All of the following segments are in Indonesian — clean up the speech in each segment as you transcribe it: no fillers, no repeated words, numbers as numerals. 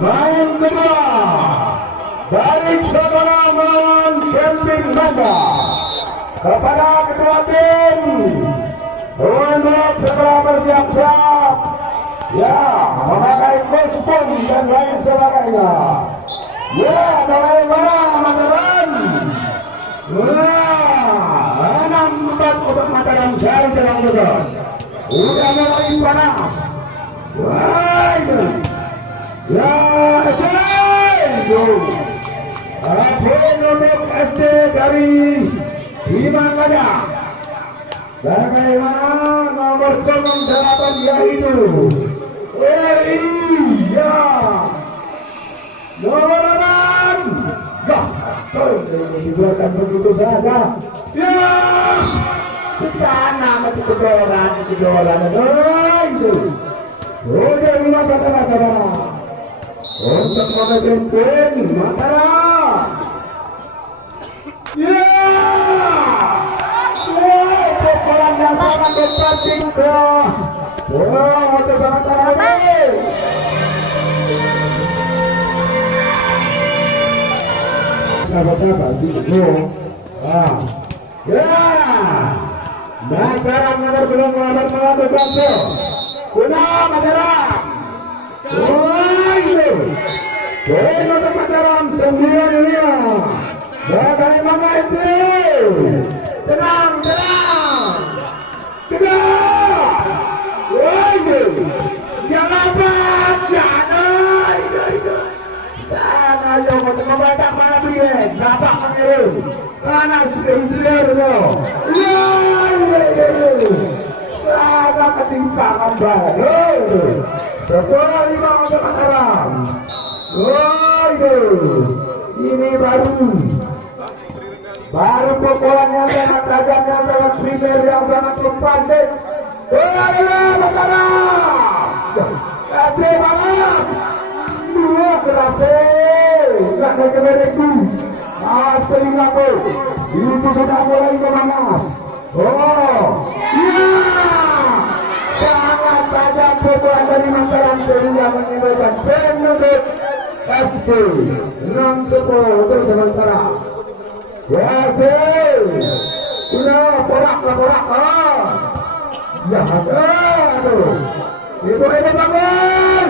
main kedua Balik Sabana melawan Camping Naga. Kepada ketua tim, mohon segera bersiap-siap ya memakai kostum dan lain sebagainya. Ya, mulai mana teman-teman? Wah, 6-4 untuk Mataram jauh dalam betul. Udah mulai panas. Wah, itu. Ya, itu. Apel untuk SD dari Himangaya. Bagaimana nomor 08 yaitu iya nomor 8. Dibuatkan begitu saja. Ya, ke sana mati kedoran itu. Udah 5 kata masalah. Untuk memimpin Mataram. Ya, pukulan yang sangat berpenting ke untuk Mataram ini. Sahabat-sahabat itu. Ya, Mataram nomor belum melakukan gol. Kuna Mataram. Poin untuk Mataram 9-5. Bagaimana itu? Tenang. Tidak. Jangan itu. Sana yang mau membatak mana pilih. Dapat mengirim. Karena sudah hijrah loh. Sana ketimpangan baru. 10-5 untuk Mataram. Ini baru pukulan yang sangat tajam, yang sangat primer, yang sangat mempantik. Mataram kasih banget 2 kerasih gak ada kebereku telinga pun itu sudah mulai memanas. Sangat tajam pukulan dari Mataram sehingga menyebabkan penuduk SD 6-10 untuk sementara. Sudah porak. Ya, aduh. Ibu bangun.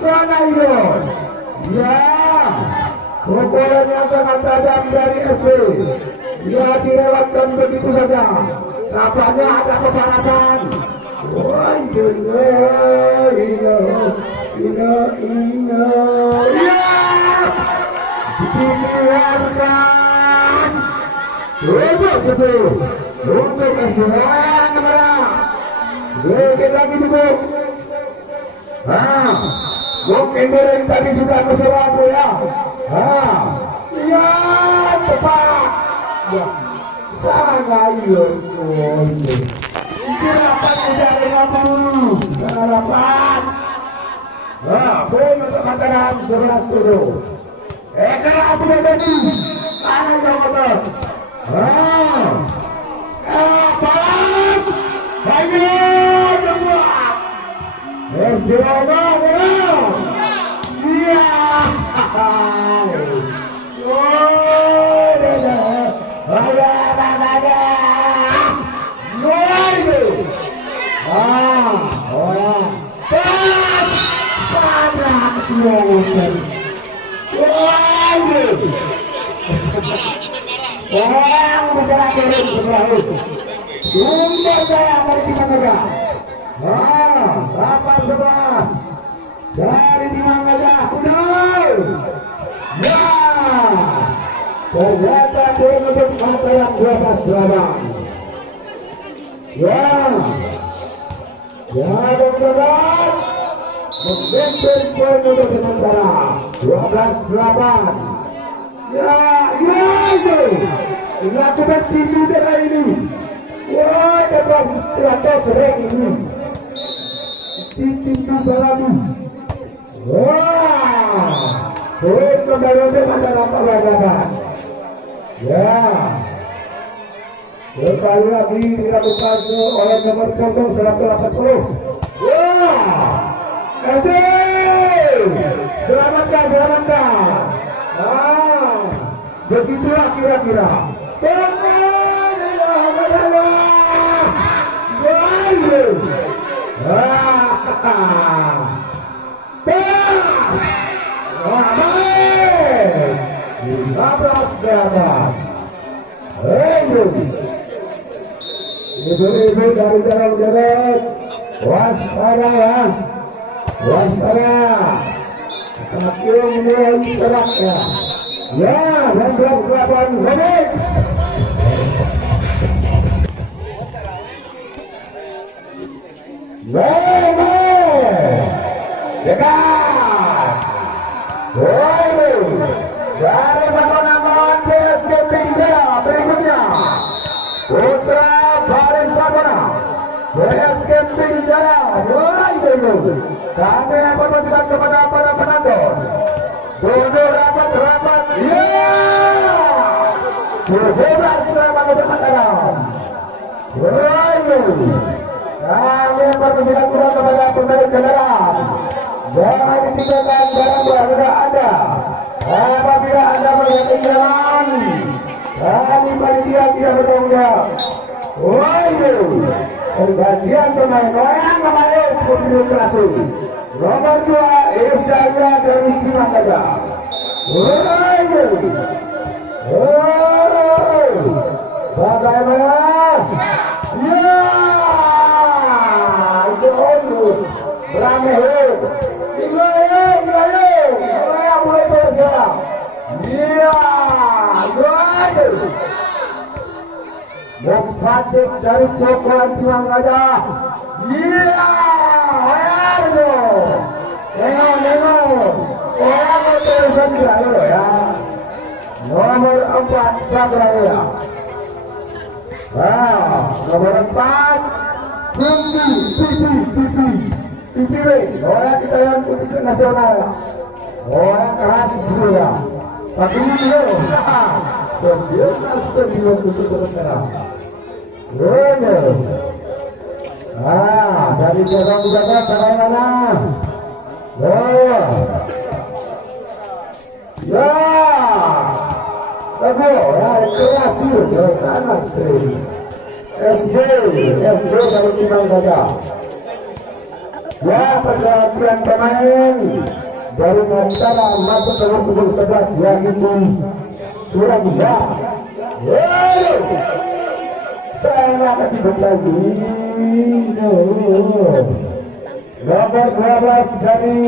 Sana itu. Ya, pukulan yang sangat tajam dari SD. Ya, dilewatkan begitu saja. Tampaknya ada kepanasan. Dibiarkan untuk keseluruhan merah. Dikit lagi dulu. Mungkin goreng tadi sudah ke sesuatu ya. Ya, tepat. Sana ini. Dapat mencari kamu. Dapat. Poin untuk Mataram 11-7. Keras sudah jadi. Mana yang betul? Balas. Ayo dibuat. SD2 iya. Orang bicara dari sebelah itu. Sumber saya dari Timanggaja. 8-11 dari Timanggaja. Udah. Ya. Ternyata dia untuk Mataram 12-8. Ya. Mudah-mudahan memimpin poin untuk sementara 12-8. Ya itu. Lakukan tinggi darah ini. Wah, terus sering ini. Tinggi darah ini. Wah, poin kembali untuk Mataram 12-8. Ya. Sekali lagi dilakukan oleh nomor punggung 180. Wah, Asik. Selamatkan, selamatkan. Ah, begitulah kira-kira. Ibu-ibu dari jalan-jalan, waspada ya, waspada. Kaki mulai gerak ya. Ya, 16-8 menit. Dekat. Dari satu nama PSG Pinggara berikutnya. Putra Baris Sabana. PSG Pinggara mulai dulu. Kami informasikan kepada para penonton. Duduk rapat-rapat. Ya. 12 rapat untuk Mataram. Kami informasikan kepada pemilik kendaraan. Jangan ditinggalkan barang berharga Anda. Apabila Anda melihat jalan, kami panitia tidak bertanggung jawab. Pergantian pemain wayang kembali pemilu klasik. Nomor 2 Isdaya dari Timah Gajah. Bagaimana? Ya, itu Rameh. Mulai bersiap. Ya, Mufatik dari Pukulan Timah Gajah. Ya, Nengok. Orang terusan dulu ya. Nomor 4 Sabraya. Nomor 4 Pipi. Orang kita yang untuk nasional. Orang keras dulu ya. Tapi dulu. Dia sebelum untuk sementara. Dari jalan jaga bagaimana? Ya, keras itu sangat sering. SD dari Timah Gajah. Ya, pergantian pemain dari Mataram masuk ke nomor 11 yaitu Surabaya. Saya akan diberi lagi. Nomor 12 dari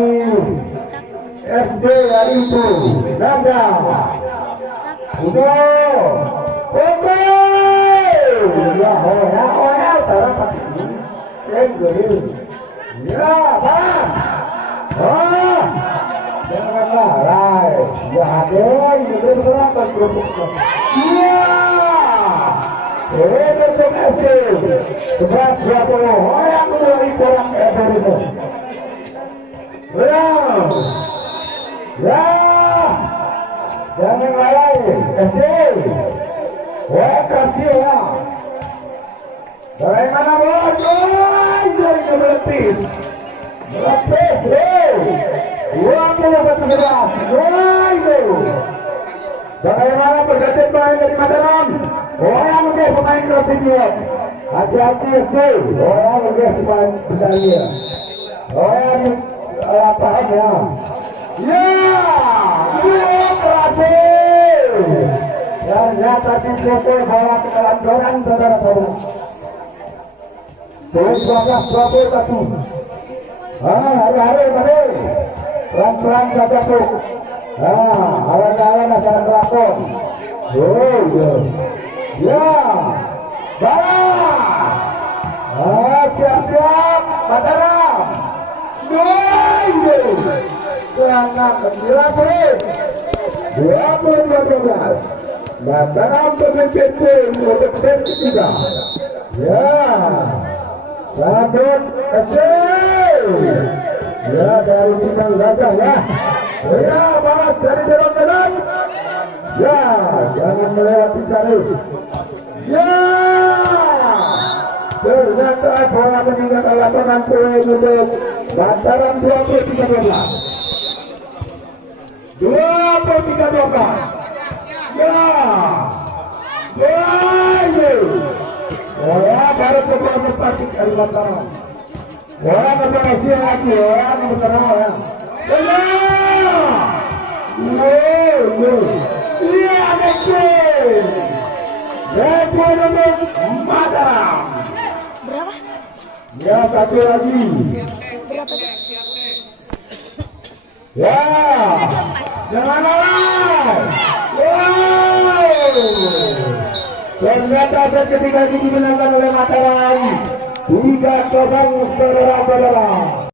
SD yaitu Nanda. Oke. Ya, sarap ini. Ya, pas. Jangan lalai. Ya, ada ini berserah ke kerupuk. Iya. Untuk SD 11-20 orang melalui kurang itu. Ya. Jangan lalai. SD. Wah, kasih ya. Bagaimana bola? Dari melepis. Melepis, 21-11. Bagaimana pergantian pemain dari Mataram? Orang mungkin pemain Rosidian. Hati-hati SD. Orang mungkin pemain Betalia. Orang paham ya. Ya, berhasil. Dan nyata dipukul bola ke dalam dorang saudara-saudara. 12-21. Hari-hari. Pelan-pelan saja tuh. Awan-awan masyarakat kelakon. Ya, balas. Siap-siap, Mataram. Sangat gembira sih. 22-12. Mataram memimpin tim untuk set ketiga. Ya, sabut kecil. Ya, dari Timah Gajah ya. Ya, balas dari jalan-jalan. Ya, jangan melewati garis. Ya, ternyata bola meninggalkan lapangan poin untuk Mataram 23-12. 23-12. Ya. Oh ya, baru coba berpatik dari Mataram. Oh, berhasil lagi ya, bersama ya. Iya, betul. Republik Mataram. Berapa? Ya, satu lagi. Berapa tuh? Ya, jangan lalai. Wow. Ternyata seketika ini dimenangkan oleh Mataram 3-0 saudara-saudara.